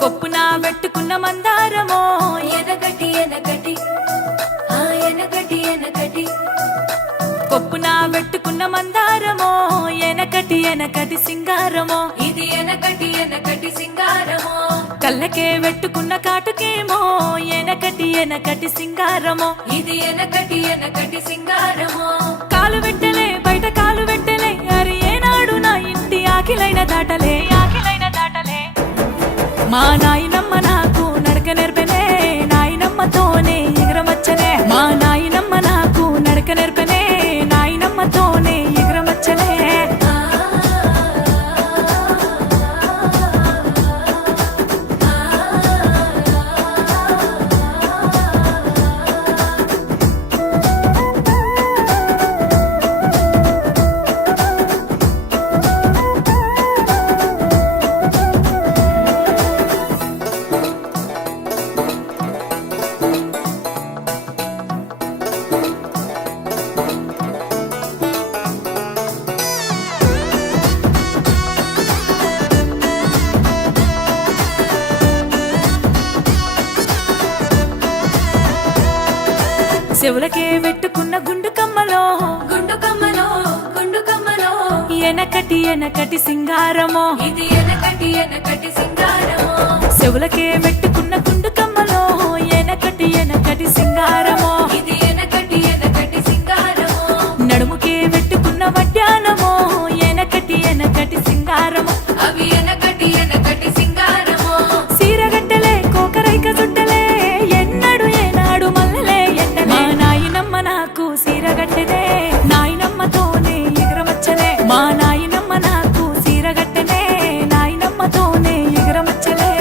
కొప్పున పెట్టుకున్న మందారమో ఎనకటి ఎనకటి ఎనకటి ఎనకటి కొప్పున పెట్టుకున్న మందారమో ఎనకటి ఎనకటి సింగారమో ఇది ఎనకటి ఎనకటి సింగారమో కళ్ళకే పెట్టుకున్న కాటుకేమో ఎనకటి ఎనకటి సింగారమో ఇది ఎనకటి ఎనకటి సింగారమో కాలు పెట్టలే బయట కాలు పెట్టలే అరి ఏనాడు నా ఇంటి ఆకిలైన దాటలే మా నాయనమ్మ నాకు నడక నేర్పెనే నాయనమ్మతోనే ఎగరమచ్చనే మా నాయనమ్మ నాకు నడక నేర్పెనే నాయనమ్మతోనే ఎగరమచ్చలే చెవులకే పెట్టుకున్న గుండు కమ్మలో ఎనకటి ఎనకటి సింగారమో ఇది ఎనకటి ఎనకటి సింగారమో చెవులకే పెట్టుకున్న గుండు కమ్మలో ఎనకటి ఎనకటి సింగారమో ఇది ఎనకటి ఎనకటి సింగారమో నడుముకే పెట్టుకున్న వడ్డానమో ఎనకటి ఎనకటి సింగారమో అవి ఎనకటి ఎనకటి సింగారమో సీరగట్టలే కోకరైక చుట్టలే ఎన్నడు ఏనాడు మల్లలే ఎండలే నాయనమ్మ నాకు సీరగట్టెనే నాయనమ్మతోనే ఎగరమచ్చలే మా నాయనమ్మ నాకు సీరగట్టెనే నాయనమ్మతోనే ఎగరమచ్చలే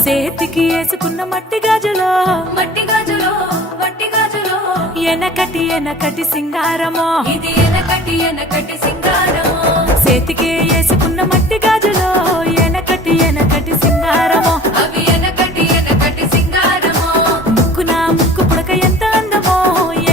చేతికి వేసుకున్న మట్టి గాజులో ఎనకటి ఎనకటి సింగారమో ఇది ఎనకటి ఎనకటి సింగారమో చేతికి వేసుకున్న మట్టి గాజులో ఎనకటి ఎనకటి సింగారమో అవి ఎనకటి ఎనకటి సింగారమో ముక్కున ముక్కు పుడక ఎంత అందమో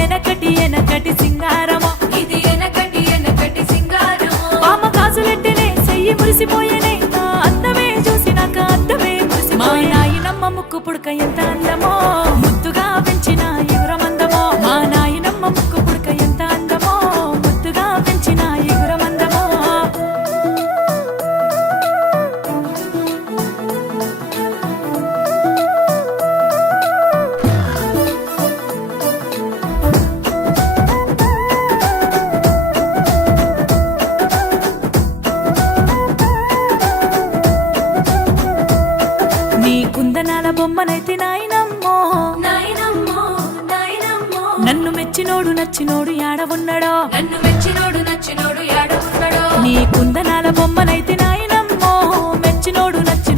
ఎనకటి ఎనకటి సింగారమో ఇది ఎనకటి ఎనకటి సింగారమో పామ గాజులెట్టెనే చెయ్యి మురిసిపోయేనే నా అందమే చూసి నాకు అద్దమే మురిసిపోయే నాయనమ్మ ముక్కు పుడక ఎంత అందమో ముద్దుగా పెంచిన ఎగురమందమో మా నాయనమ్మ ముక్కు పుడక ఎంత అందమో ముద్దుగా పెంచిన ఎగురమందమో నీ కుందనాల బొమ్మనైతే నాయనమ్మో నన్ను మెచ్చినోడు నచ్చినోడు యాడవున్నాడో నీ కుందనాల బొమ్మనైతే నాయనమ్మో మెచ్చినోడు నచ్చినోడు